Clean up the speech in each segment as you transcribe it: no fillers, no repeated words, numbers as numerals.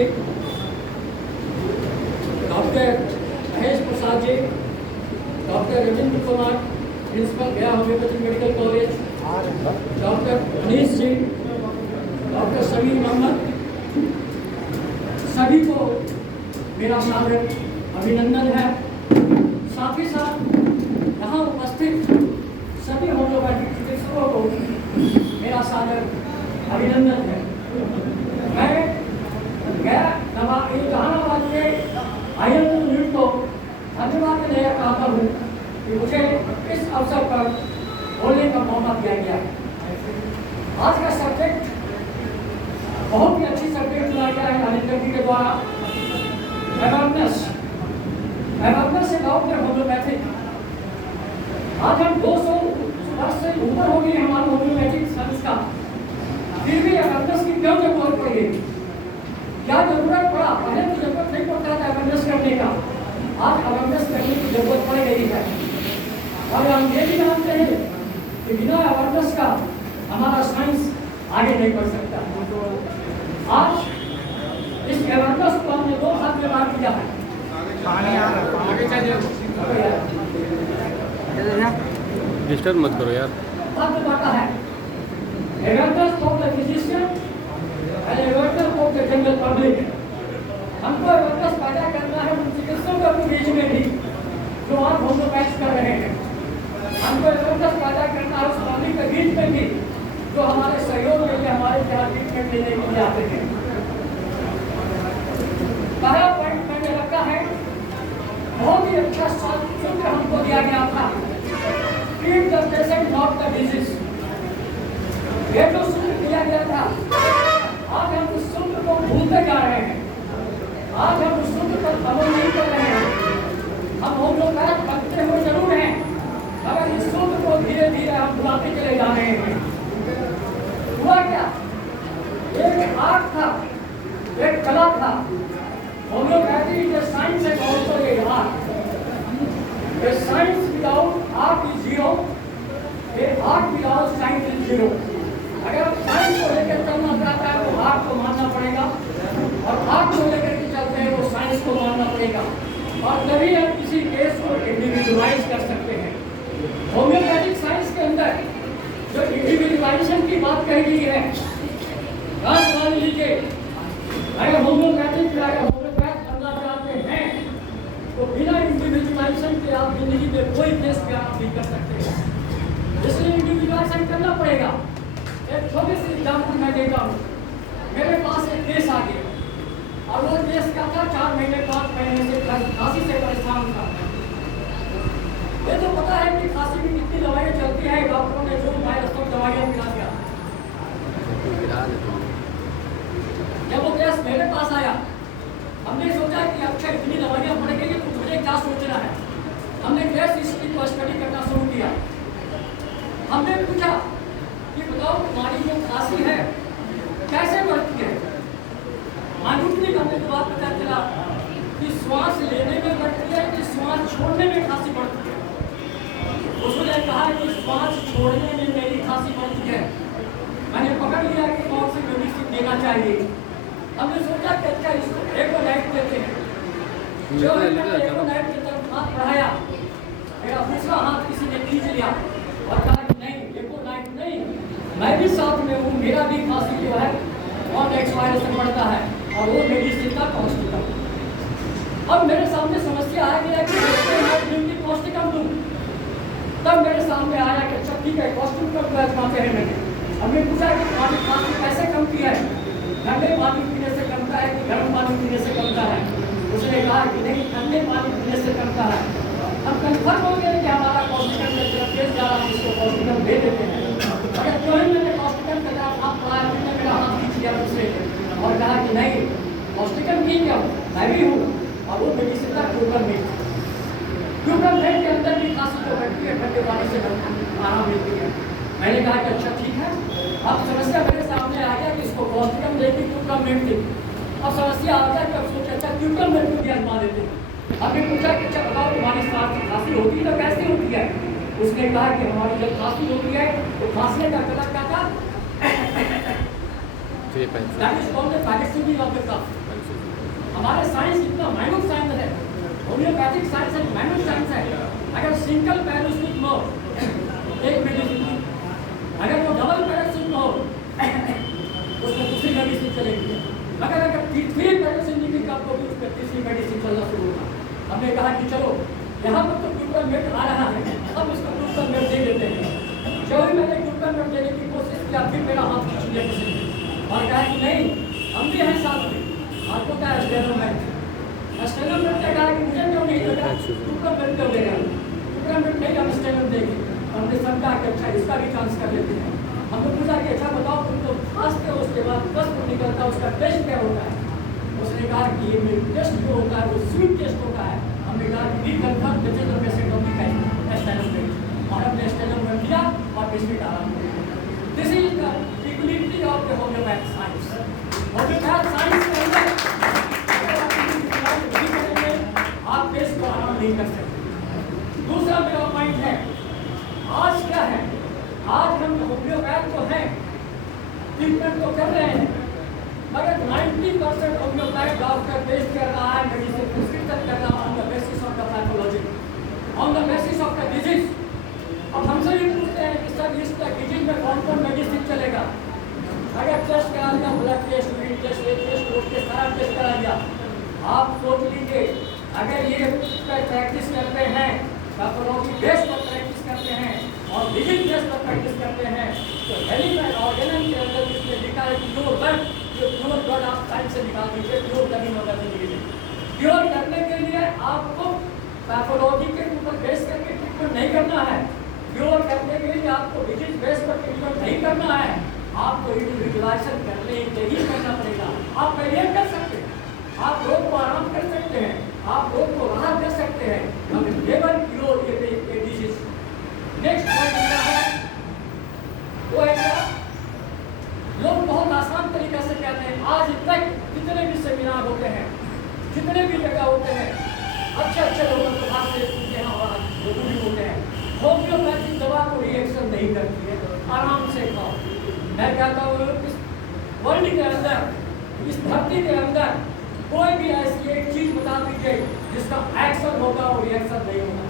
जी, doctor Mahesh Prasad ji, doctor Ravindra Kumar, principal Gaya homeopathic medical college, doctor Anees ji, doctor Sameer Mohammad, सभी को मेरा सादर अभिनंदन है। साथ ही साथ यहाँ उपस्थित सभी होम्योपैथिक चिकित्सकों को मेरा सादर अभिनंदन है। मैं जहानाबाद के IIM यूनिट को धन्यवाद देना चाहता हूँ कि मुझे इस अवसर पर बोलने का मौका दिया गया है। आज का सब्जेक्ट बहुत ही अच्छी सब्जेक्ट चुना गया है नरेंद्र जी के द्वारा, अवेयरनेस अबाउट होम्योपैथिक। आज हम 200 वर्ष से ऊपर हो गई हमारी होम्योपैथिक साइंस का, फिर भी अवेयरनेस की क्यों जरूरत पड़ी? क्या जरूरत पड़ा? पहले तो जरूरत नहीं पड़ता था अवेयरनेस करने का, आज अवेयरनेस करने की जरूरत पड़ गई है। और हम ये भी जानते हैं कि बिना अवेयरनेस का हमारा साइंस आगे नहीं बढ़ सकता। आज इस अवेयरनेस को हमने 2 भाग में बांट दिया है। डिस्टर्ब मत करो यार। बांटा है awareness for the physician and awareness for the general public. हमको अवेयरनेस पैदा करना है उन चिकित्सकों के बीच में भी जो आज होम्योपैथी कर रहे हैं। हमको अवेयरनेस पैदा करना है उस पब्लिक के बीच में भी जो हमारे सहयोग के लिए हमारे यहाँ ट्रीटमेंट लेने के लिए आते हैं। पहला पॉइंट मैंने रखा है, बहुत ही अच्छा सूत्र हमको दिया गया था, treat the patient not the disease. ये जो सूत्र दिया गया था, आज हम उस सूत्र को भूलते जा रहे हैं। आज हम उस सूत्र पर अमल नहीं कर रहे हैं। हम होम्योपैथ बनते हुए जरूर हैं, मगर इस सूत्र को धीरे धीरे हम भुलाते चले जा रहे हैं। हुआ क्या? एक आर्ट था, एक कला था। Homeopathy is a science and also a art. A science without art is zero. A art without science is zero. अगर आप साइंस को लेकर चलना चाहता है तो आर्ट को मानना पड़ेगा, और आर्ट को लेकर के चलते हैं तो साइंस को मानना पड़ेगा, और तभी हम किसी केस को इंडिविजुअलाइज कर सकते हैं। होम्योपैथिक साइंस के अंदर जो इंडिविजुअलाइजेशन की बात कही गई है, मान लीजिए अगर होम्योपैथिक बनना चाहते हैं तो बिना इंडिविजुअलाइजेशन के आप जिंदगी में कोई केस का आप नहीं कर सकते हैं, इसलिए इंडिविजुअलाइजेशन करना पड़ेगा। एक छोटी सी एग्जाम्पल मैं देता हूँ। मेरे पास एक केस आ गया, और वो केस क्या था, 4 महीने 5 महीने से खांसी से परेशान था। ये तो पता है कि खांसी में कितनी दवाइयाँ चलती है, डॉक्टरों ने जो वायरस सब दवाइयाँ मिला दिया। जब वो केस मेरे पास आया, हमने सोचा कि अच्छा इतनी दवाइयाँ पड़ गई तो मुझे क्या सोचना है। हमने केस हिस्ट्री को स्टडी करना शुरू किया। हमने पूछा कि बताओ तुम्हारी जो खांसी है कैसे बढ़ती है। माइन्यूटली हमने जवाब पता चला कि श्वास लेने में बढ़ती है कि श्वास छोड़ने में खांसी बढ़ती है। उसने कहा कि श्वास छोड़ने में मेरी खांसी बढ़ती है। मैंने पकड़ लिया कि कौन सी मेडिसिन देना चाहिए। हमने सोचा कि अच्छा इसको एकोनाइट देते हैं। जो एकोनाइट की तरफ हाथ बढ़ाया, मेरा दूसरा हाथ किसी ने खींच लिया और कहा कि नहीं, एकोनाइट नहीं, मैं भी साथ में हूँ, मेरा भी खांसी जो है और एक्सपायरेशन बढ़ता है, और वो मेडिसिन का कॉस्ट कम। अब मेरे सामने समस्या आ गया कि कॉस्ट कम दूँ। तब मेरे सामने आया कि अच्छा ठीक है, कॉस्ट कम आजमाते हैं। हमने पूछा कि पानी खांसी कैसे कम किया है, ठंडे पानी पीने से कमता है कि गर्म पानी पीने से कमता है। उसने कहा कि नहीं, ठंडे पानी पीने से कमता है। हम कन्फर्म हो गए कि हमारा कॉस्टिकम में जब केस जा रहा है इसको कॉस्टिकम दे देते हैं। अगर क्यों ही मैंने कॉस्टिकम का हाथ पढ़ाया, मैंने मेरा हाथ खींच लिया दूसरे और कहा कि नहीं, कॉस्टिकम ठीक है, मैं भी हूँ, और वो मेडिसिन का क्यूकममेट। क्यूकममेट के अंदर भी खांसी जो बढ़ती है ठंडे पानी से आराम मिलती है। मैंने कहा कि अच्छा ठीक है। अब समस्या मेरे सामने आ गया कि इसको कॉस्टिकम देगी, क्यूकममेट देगी। अब समस्या आ गया कि अब सोचा अच्छा क्यूकममेट को भी आजमा देते हैं। हमने पूछा कि अच्छा बताओ तुम्हारी खांसी होती है तो कैसे होती है। उसने कहा कि हमारी जब खांसी होती है तो खांसने का कलर क्या था, हमारे साइंस इतना माइन्यूट साइंस है, होम्योपैथिक साइंस है, माइन्यूट साइंस है। अगर सिंगल पैरासिटामोल हो एक मेडिसिन की, अगर वो डबल पैरासिटामोल हो उसमें दूसरी मेडिसिन चलेगी। अगर थ्री पैरासिटामोल की आपको भी उसमें तीसरी मेडिसिन चलना शुरू होगा। हमने कहा कि चलो यहाँ पर तो ग्लूटामेट आ रहा है, अब इसको ग्लूटामेट दे देते हैं। जो ही मैंने ग्लूटामेट देने की कोशिश किया, फिर मेरा हाथ खींच लिया किसी ने और कहा कि नहीं, हम भी हैं साथ में, आपको क्या है स्टेनोमेट ने कहा कि मुझे क्यों नहीं देगा, ग्लूटामेट क्यों देगा, ग्लूटामेट नहीं हम स्टेनोमेट देंगे। हमने समझा कि अच्छा इसका भी चांस कर लेते हैं। हमने पूछा कि अच्छा बताओ तुम तो खांसते हो, उसके बाद दस्त निकलता है, उसका टेस्ट क्या होता है? उसने कहा कि ये टेस्ट जो होता है वो स्वीट टेस्ट होता है। हमने कहा कि we confirm the general patient of the स्टेनोमेट और हमने स्टेनोमेट दिया और पेशेंट आराम हो गया। This is the equilibrium of the homeopath science. Homeopath science के अंदर आप पेश को आराम नहीं कर सकते। दूसरा मेरा पॉइंट है, आज क्या है, आज हम होम्योपैथ तो हैं, ट्रीटमेंट तो कर रहे हैं, मगर 90% होम्योपैथ डॉक्टर टेस्ट कर रहा है, मेडिसिन प्रिस्क्रिप्शन कर रहा है on the basis of the pathology, on the basis of the disease. अब हमसे भी पूछते हैं कि सर इस डिजीज में कौन कौन मेडिसिन चलेगा? अगर टेस्ट करा दिया, ब्लड टेस्ट, यूरिन टेस्ट, ये टेस्ट, वो टेस्ट, सारा टेस्ट करा दिया, आप सोच लीजिए अगर ये प्रैक्टिस करते हैं, पैथोलॉजी बेस्ड पर प्रैक्टिस करते हैं और डिजीज बेस्ड पर प्रैक्टिस करते हैं, तो हेलिकल ऑर्गेनम के अंदर इसमें लिखा है कि जो ब्लड आप साइड से निकाल दीजिए, प्योर करनी होगा जिंदगी में। प्योर करने के लिए आपको पैथोलॉजी के ऊपर बेस करके ट्रीटमेंट नहीं करना है। प्योर करने के लिए आपको डिजीज बेस पर ट्रीटमेंट नहीं करना है, आपको इंडिविजुअलाइजेशन करने के ही करना पड़ेगा। आप पहले कर सकते हैं, आप रोग को आराम कर सकते हैं, आप रोग को राहत दे सकते हैं, मगर नेवर क्योर ये डिजीज। नेक्स्ट पॉइंट क्या है, वो है क्या, लोग बहुत आसान तरीके से कहते हैं, आज तक जितने भी सेमिनार होते हैं, जितने भी जगह होते हैं, अच्छे लोगों के पास से सुनते हैं और लोग भी होते हैं, होम्योपैथिक दवा को रिएक्शन नहीं करती है, आराम से खाओ। मैं कहता हूँ इस वर्ल्ड के अंदर, इस धरती के अंदर कोई भी ऐसी एक चीज बता दीजिए जिसका एक्शन होगा और रिएक्शन नहीं होगा।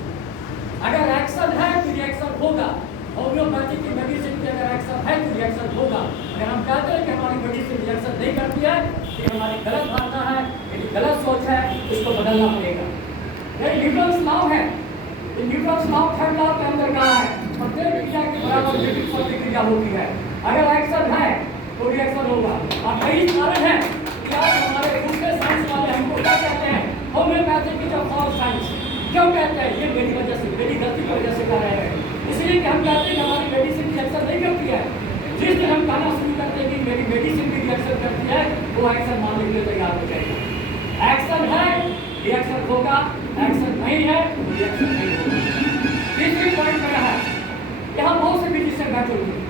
अगर एक्शन है तो रिएक्शन होगा, होम्योपैथी की मेडिसिन की अगर एक्शन है तो रिएक्शन होगा। अगर हम कहते हैं कि हमारी मेडिसिन रिएक्शन नहीं करती है, ये हमारी गलत धारणा है, ये गलत सोच है, इसको बदलना पड़ेगा। ये न्यूटन्स लॉ है, ये न्यूटन्स लॉ थर्ड लॉ के अंदर कहा है, प्रत्येक क्रिया के बराबर विपरीत प्रतिक्रिया होती है। अगर एक्शन है तो रिएक्शन होगा। और यही कारण है कि आज हमारे दूसरे साइंस वाले हमको क्या कहते हैं, होम्योपैथी की जो फॉल्स साइंस क्यों कहते हैं, ये मेरी वजह से, मेरी गलती की वजह से कर रहे हैं। इसलिए कि हम कहते हैं कि हमारी मेडिसिन रिएक्शन नहीं करती है। जिस दिन हम कहना शुरू करते हैं कि मेरी मेडिसिन भी रिएक्शन करती है, वो एक्शन मानने के लिए तैयार हो जाएगा। एक्शन है रिएक्शन होगा, एक्शन नहीं है रिएक्शन नहीं होगा। तीसरी पॉइंट मेरा है, यहाँ बहुत से फिजिशियन बैठे हुए हैं,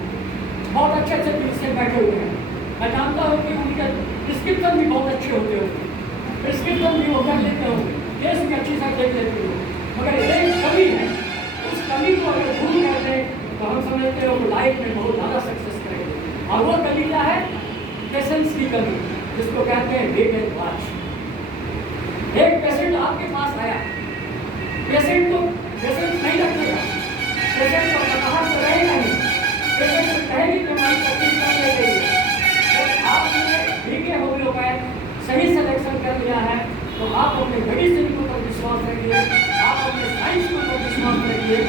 बहुत अच्छे फिजिशियन बैठे हुए हैं। मैं जानता हूँ कि उनके प्रिस्क्रिप्शन भी बहुत अच्छे होते होंगे, प्रिस्क्रिप्शन भी वो कर लेते होंगे, केस भी अच्छी से देख लेते हो, मगर एक कमी है, उस कमी को अगर दूर कर दें तो हम समझते हो लाइफ में बहुत ज़्यादा सक्सेस करेंगे। और वो कमी क्या है, पेशेंस की कमी, जिसको कहते हैं वेट एंड वॉच। एक पेशेंट आपके पास आया, पेशेंट नहीं रखेगा, पेशेंट को कहा तो रहेगा नहीं, पेशेंट को कहेगी कि हमारी तकलीफ कर ले गई है। जब आपने ठीक है होम्योपैथ सही सिलेक्शन कर लिया है तो आप अपने मेडिसिन के ऊपर विश्वास रखिए, आप अपने साइंस के ऊपर विश्वास रखिए।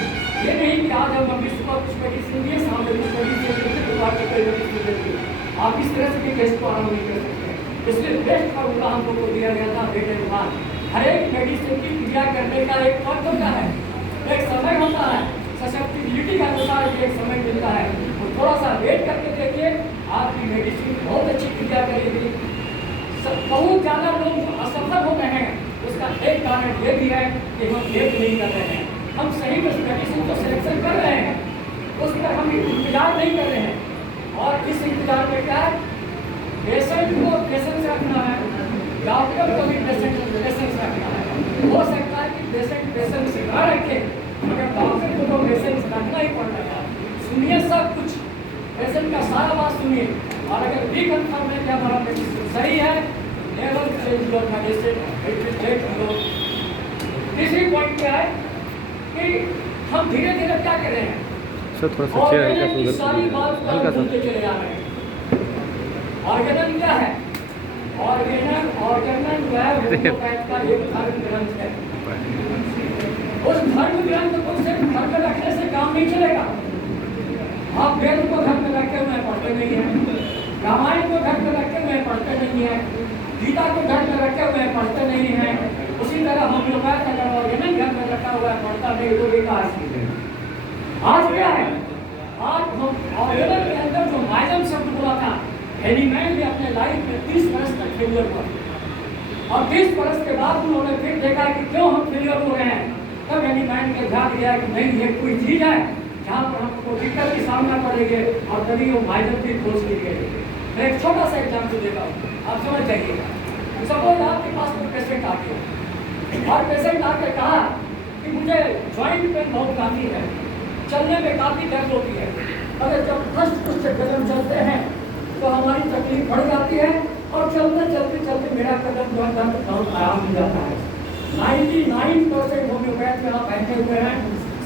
ये नहीं कि आज हम विश्व को कुछ मेडिसिन दिए, सामने कुछ मेडिसिन देते तो आपको कोई मेडिसिन देती है। आप इस तरह से भी टेस्ट को आराम नहीं कर सकते। इसलिए टेस्ट का उनका हमको दिया गया था वेट एंड वॉच। हर एक मेडिसिन की क्रिया करने का एक वक्त होता है, एक समय होता है, ससेप्टिबिलिटी के अनुसार भी एक समय मिलता है। तो थोड़ा सा वेट करके देखिए, आपकी मेडिसिन बहुत अच्छी क्रिया करेगी। बहुत ज़्यादा लोग जो असफल हो रहे हैं उसका एक कारण ये भी है कि हम वेट नहीं कर रहे हैं, हम सही मेडिसिन को सिलेक्शन कर रहे हैं, उस पर हम इंतजार नहीं कर रहे हैं। और इस इंतजार में क्या है, पेशेंट को पेशेंस रखना है, डॉक्टर को भी पेशेंस रखना है। हो सकता है कि पेशेंट पेशेंस ना रखे, मगर डॉक्टर को तो पेशेंस रखना ही पड़ता है। सुनिए सब कुछ, पेशेंट का सारा बात सुनिए, और अगर भी कंफर्म है कि हमारा मेडिसिन सही है, level your medicine, it will take you. तीसरी पॉइंट क्या है कि हम धीरे धीरे क्या कर रहे हैं सर थोड़ा सा चेयर हल्का ऑर्गेनन की सारी बात सा हल्का सा भूलते चले जा रहे हैं। ऑर्गेनन क्या है? ऑर्गेनन जो है होम्योपैथ का एक धर्म ग्रंथ है। उस धर्म ग्रंथ को सिर्फ घर में रखने से काम नहीं चलेगा। आप वेद को घर में रखे हुए पढ़ते नहीं है, रामायण को घर में रखे हुए पढ़ते नहीं है, गीता को घर में रखे हुए पढ़ते नहीं है। उसी तरह होम्योपैथ अगर ऑर्गेनन घर में रखा हुआ है पढ़ता नहीं तो बेकार चीज है। आज क्या है? आज हम ऑर्गेनन के अंदर जो माइलम शब्द बोला था, हेनीमैन ने अपने लाइफ में 30 वर्ष तक फेलियर हुआ और 30 वर्ष के बाद उन्होंने फिर देखा कि क्यों हम फेलियर हो रहे हैं। तब हेनीमैन के ध्यान दिया कि नहीं, ये कोई चीज है जहाँ पर हमको दिक्कत की सामना पड़ेगी और तभी वो माइलम की खोज की गई। मैं एक छोटा सा एग्जाम्पल देता हूँ, आप समझ जाइएगा। सपोज आपके पास कोई पेशेंट आ गया और पेशेंट आकर कहा कि मुझे ज्वाइंट पेन बहुत काफी है, चलने में काफी दर्द होती है। अगर जब फर्स्ट कुछ कदम चलते हैं तो हमारी तकलीफ बढ़ जाती है और चलते चलते चलते मेरा कदम जो है बहुत आराम मिल जाता है। 99% होम्योपैथ में आप बैठे हुए हैं,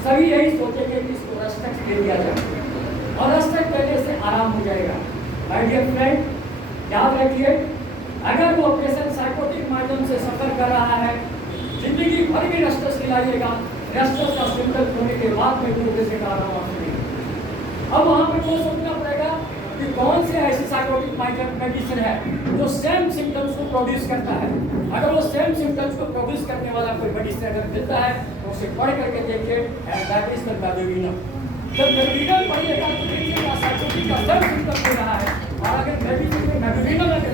सभी यही सोचेंगे कि इसको रस्टक्स दे दिया जाए और रस्टक्स देने से आराम हो जाएगा। माय डियर फ्रेंड, याद रखिए, अगर वो पेशेंट साइकोटिक माध्यम से सफर कर रहा है, जिंदगी भर भी रस्टक्स खिलाइएगा, रस्टक्स का सिम्टम होने के बाद में भी पेशेंट आराम आपसे। अब वहाँ पे वो सोचना पड़ेगा कि कौन से ऐसी साइकोटिक मेडिसिन है जो सेम सिम्टम्स को प्रोड्यूस करता है। अगर वो सेम सिम्टम्स को प्रोड्यूस करने वाला कोई मेडिसिन अगर मिलता है तो उसे पढ़ करके देखिए। जब मेडिसिन पढ़िएगा तो देखिएगा साइकोटिक का सेम सिम्टम दे रहा है, और अगर मेडिसिन अगर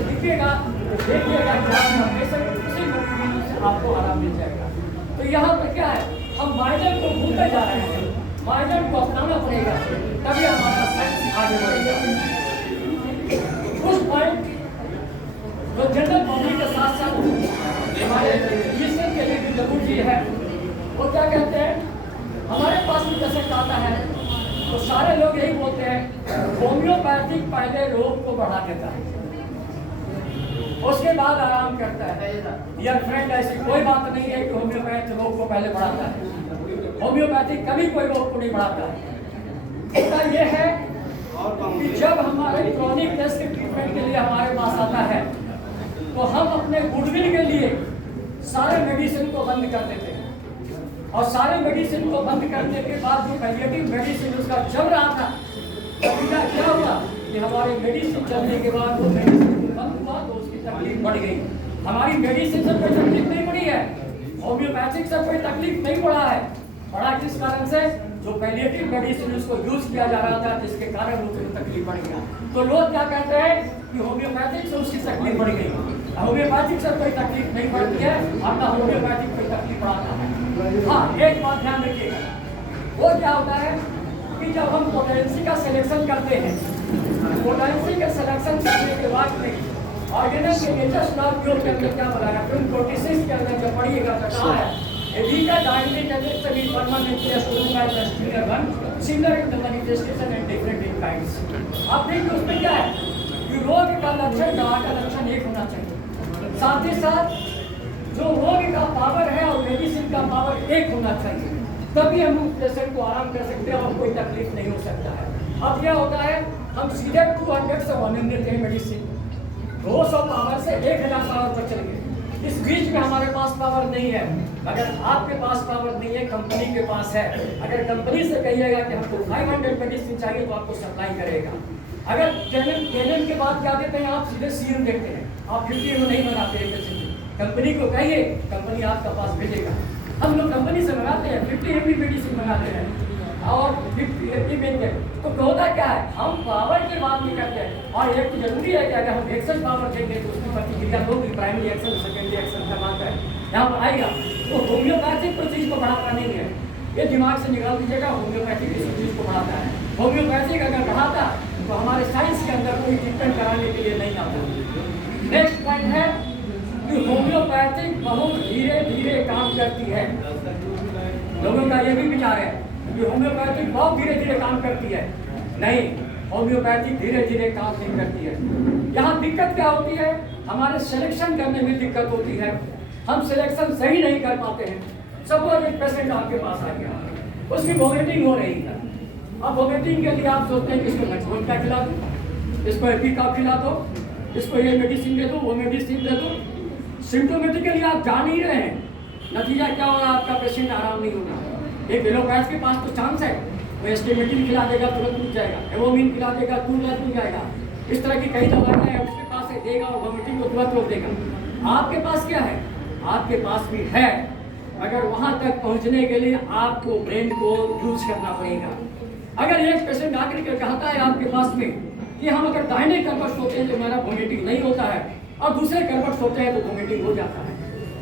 दिखेगा तो देखिएगा कि आपका पेशेंट उसी मेडिसिन से आपको आराम मिल जाएगा। तो यहाँ पर क्या है, हम माइनर को भूलते जा रहे हैं, माइनर को अपनाना पड़ेगा, तभी हमारा साइंस आगे बढ़ेगा। उस पॉइंट जो जनरल पब्लिक के साथ साथ हमारे फिजिशियन के लिए भी जरूरी है, वो क्या कहते हैं, हमारे पास भी पेशेंट आता है तो सारे लोग यही बोलते हैं होम्योपैथिक पहले रोग को बढ़ा देता है, उसके बाद आराम करता है। यार फ्रेंड, ऐसी कोई बात नहीं है कि होम्योपैथ रोग को पहले बढ़ाता है। होम्योपैथिक कभी कोई रोग को नहीं बढ़ाता है। इसका ये है कि जब हमारे क्रॉनिक टेस्ट के ट्रीटमेंट के लिए हमारे पास आता है तो हम अपने गुडविल के लिए सारे मेडिसिन को बंद कर देते हैं, और सारे मेडिसिन को बंद करने के बाद जो पैलिएटिव मेडिसिन उसका चल रहा था, क्या हुआ कि हमारे मेडिसिन चलने के बाद वो मेडिसिन बंद हुआ तो उसकी तकलीफ बढ़ गई। हमारी मेडिसिन से कोई तकलीफ नहीं बढ़ी है, होम्योपैथिक से कोई तकलीफ नहीं बढ़ा है। बढ़ा किस कारण से? जो पैलिएटिव मेडिसिन उसको यूज किया जा रहा था, जिसके कारण उसकी तकलीफ बढ़ गया। तो लोग क्या कहते हैं कि होम्योपैथिक से उसकी तकलीफ बढ़ गई, होम्योपैथिक से कोई तकलीफ नहीं बढ़ती है, आपका होम्योपैथिक कोई तकलीफ बढ़ाता है। हाँ, एक बात ध्यान रखिएगा, वो क्या होता है कि जब हम पोटेंसी का सिलेक्शन करते हैं, पोटेंसी का सिलेक्शन करने के बाद में ऑर्गेनल के नेचर स्टॉक के अंदर क्या बनाया, फिर प्रोटीसिस के अंदर जब पढ़िएगा तो कहा है एविका डायनेमिक एफेक्ट्स भी permanently stored bye testing one similar in the manifestation and different in kinds. आप देखिए उसमें क्या है कि रोग का लक्षण, दवा का लक्षण एक होना चाहिए, साथ ही साथ जो रोग का पावर है और मेडिसिन का पावर एक होना चाहिए, तभी हम उस पेशेंट को आराम कर सकते हैं और कोई तकलीफ नहीं हो सकता है। अब क्या होता है, हम सीधे 200 से 100 देते हैं मेडिसिन, 200 पावर से 1000 पावर पर चल गए। इस बीच में हमारे पास पावर नहीं है। अगर आपके पास पावर नहीं है, कंपनी के पास है, अगर कंपनी से कहिएगा कि हमको 500 मेडिसिन चाहिए तो आपको सप्लाई करेगा। अगर पेमेंट के बाद क्या देते हैं, आप सीधे सीएम देखते हैं, आप 50 में नहीं बनाते हैं। कंपनी को कहिए, कंपनी आपका पास भेजेगा। हम लोग कंपनी से मंगाते हैं, 50 MB मेडिसिन मंगाते हैं और 50 MB मिलते हैं। तो होता क्या है, हम पावर की बात नहीं करते हैं। और एक जरूरी है कि अगर हम एक्सेस पावर देंगे तो उसकी प्रतिक्रिया होगी, प्राइमरी एक्शन सेकेंडरी एक्शन का बात है, यहाँ पर आएगा। तो होम्योपैथिक कोई चीज़ को बढ़ाता नहीं है, ये दिमाग से निकाल दीजिएगा। होम्योपैथिक किसी चीज़ को बढ़ाता है। होम्योपैथिक अगर बढ़ाता तो हमारे साइंस के अंदर कोई ट्रीटमेंट कराने के लिए नहीं आता। नेक्स्ट पॉइंट है कि होम्योपैथिक बहुत धीरे धीरे काम करती है। लोगों का ये भी विचार है कि होम्योपैथिक बहुत धीरे धीरे काम करती है। नहीं, होम्योपैथी धीरे धीरे काम नहीं करती है। यहाँ दिक्कत क्या होती है, हमारे सिलेक्शन करने में दिक्कत होती है, हम सिलेक्शन सही नहीं कर पाते हैं। सपोज एक पेशेंट आपके पास आ गया, उसकी वोमिटिंग हो रही है। अब वोमिटिंग के लिए आप सोचते हैं कि इसको मैक्सिमम क्या खिला दो, इसको एपिकाप खिला दो, इसको ये मेडिसिन दे दो, वो मेडिसिन दे दो। सिम्टोमेटिकली आप जान ही रहे हैं, नतीजा क्या होगा, आपका पेशेंट आराम नहीं होगा। एक एलोपैथ के पास तो चांस है, वो एस्टिमेटिन खिला देगा तुरंत उठ जाएगा, एवोमिन खिला देगा तुरंत उठ जाएगा। इस तरह की कई दवाइयाँ हैं उसके पास है, देगा और वोमिटिंग को तुरंत रोक देगा। आपके पास क्या है, आपके पास भी है, मगर वहाँ तक पहुँचने के लिए आपको ब्रेन को यूज करना पड़ेगा। अगर एक पेशेंट आकर के कहता है आपके पास में कि हम अगर दाहिने करवट सोते हैं तो हमारा वोमिटिंग नहीं होता है और दूसरे करवट सोते हैं तो वोमिटिंग हो जाता है,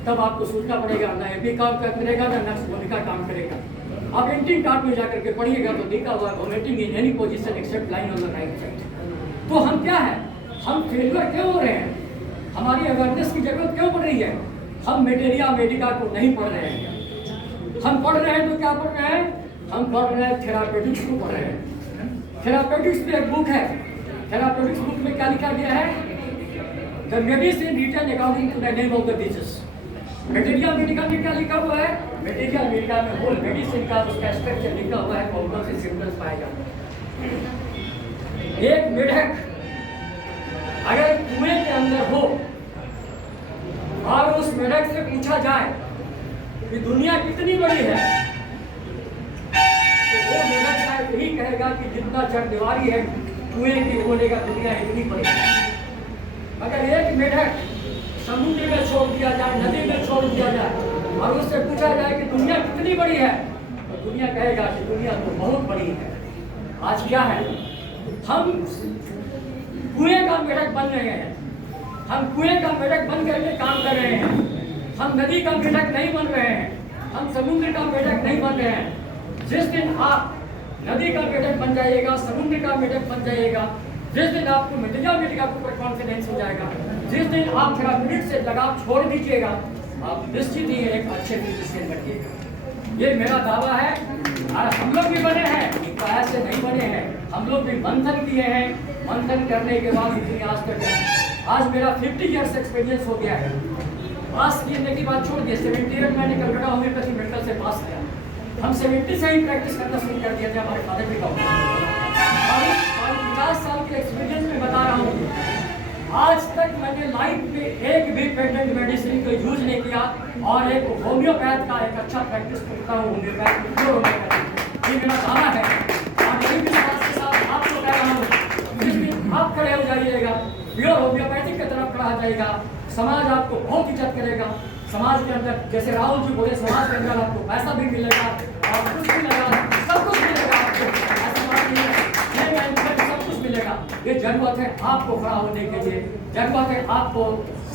तब आपको सोचना पड़ेगा ना एपिकाप काम करेगा ना नक्स का काम करेगा। आप एंटिंग कार्ड में जाकर के पढ़िएगा तो देखा हुआ vomiting in any position except lying on the right side. तो हम क्या है, हम फेलियर क्यों हो रहे हैं, हमारी अवेयरनेस की जरूरत क्यों पड़ रही है। हम मेटेरिया मेडिका को नहीं पढ़ रहे हैं। हम पढ़ रहे हैं तो क्या पढ़ रहे हैं, हम पढ़ रहे हैं थेरापेटिक्स को पढ़ रहे हैं। थेरापेटिक्स में एक बुक है, थेरापेटिक्स बुक में क्या लिखा गया है, the medicine written according to the name of the disease. Materia medica में क्या लिखा हुआ है, मेटेरिया मेडिका में होल मेडिसिन का उसका स्ट्रक्चर लिखा हुआ है, कौन से सिम्टम्स पाए जाते हैं। एक मेढक अगर कुएं के अंदर हो और उस मेढक से पूछा जाए कि दुनिया कितनी बड़ी है, तो वो मेढक शायद यही कहेगा कि जितना चरदीवारी है कुएं की बोलेगा दुनिया इतनी बड़ी है। अगर एक मेढक समुद्र में छोड़ दिया जाए, नदी में छोड़ दिया जाए और उससे पूछा जाए कि दुनिया कितनी बड़ी है, तो दुनिया कहेगा कि दुनिया तो बहुत बड़ी है। आज क्या है, हम कुएं का मेढक बन रहे हैं, हम कुएं का मेढक बन करके काम कर रहे हैं। हम नदी का मेढक नहीं बन रहे हैं, हम समुद्र का मेढक नहीं बन रहे हैं। जिस दिन आप नदी का मेढक बन जाइएगा, समुद्र का मेढक बन जाइएगा, जिस दिन आपको मेटेरिया मेडिका के ऊपर कॉन्फिडेंस हो जाएगा, जिस दिन आप थेराप्यूटिक से लगाव छोड़ दीजिएगा, आप निश्चित ही एक अच्छे फिजिशियन बनिएगा। ये मेरा दावा है। और हम लोग भी बने हैं, तो ऐसे नहीं बने हैं, हम लोग भी मंथन किए हैं। मंथन करने के बाद इतनी आज तक है। आज मेरा 50 ईयर्स एक्सपीरियंस हो गया है। पास करने की बात छोड़ दिए, 70 ईयर मैंने कलकत्ता होम्योपैथी मेडिकल से पास किया। हम 70 से ही प्रैक्टिस करना शुरू कर दिया था, हमारे फादर भी का 50 साल के एक्सपीरियंस में बता रहा हूँ। आज तक मैंने लाइफ में एक भी पेटेंट मेडिसिन को यूज नहीं किया और एक होम्योपैथ का एक अच्छा प्रैक्टिस करता हूँ। होम्योपैथ ये मेरा दावा है और यही विश्वास के साथ आपको कह रहा हूँ, जिस दिन आप खड़े हो जाइएगा, प्योर होम्योपैथिक की तरफ खड़ा हो जाएगा, समाज आपको बहुत इज्जत करेगा। समाज के अंदर जैसे राहुल जी बोले, समाज के अंदर आपको पैसा भी मिलेगा और कुछ भी मिलेगा, सब कुछ मिलेगा आपको। ऐसा बात नहीं है, सब कुछ मिलेगा। ये जरूरत है आपको खड़ा होने के लिए, जरूरत है आपको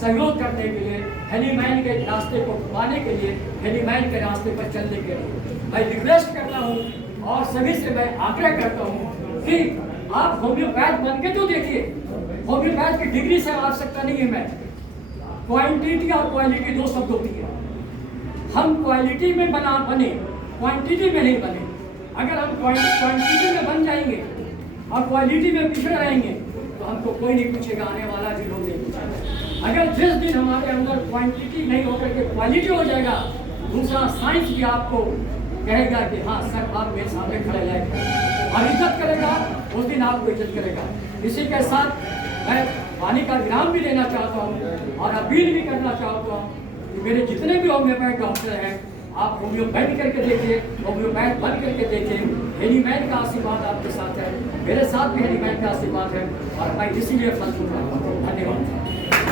सहयोग करने के लिए, हेलीमैन के रास्ते को पाने के लिए, हेलीमैन के रास्ते पर चलने के लिए। मैं रिक्वेस्ट करता हूँ और सभी से मैं आग्रह करता हूँ कि आप होम्योपैथ बन के तो देखिए। होम्योपैथ की डिग्री से आवश्यकता नहीं है। मैं क्वांटिटी और क्वालिटी दो शब्द होती है। हम क्वालिटी में बने, क्वांटिटी में नहीं बने। अगर हम क्वांटिटी में बन जाएंगे और क्वालिटी में पिछड़े रहेंगे तो हमको कोई नहीं पूछेगा, आने वाला भी लोग नहीं पूछेगा। अगर जिस दिन हमारे अंदर क्वांटिटी नहीं होकर के क्वालिटी हो जाएगा, दूसरा साइंस भी आपको कहेगा कि हाँ सर आप मेरे सामने खड़े लायक और इज्जत करेगा, उस दिन आपको इज्जत करेगा। इसी के साथ मैं वाणी का विराम भी लेना चाहता हूँ और अपील भी करना चाहता हूँ कि मेरे जितने भी होम्योपैथ डॉक्टर हैं, आप होम्योपैथ करके देखिए, होम्योपैथ बन करके देखिए। हेलीमैन का आशीर्वाद आपके साथ है, मेरे साथ भी हेलीमैन का आशीर्वाद है और मैं इसीलिए फल चुका हूँ। धन्यवाद।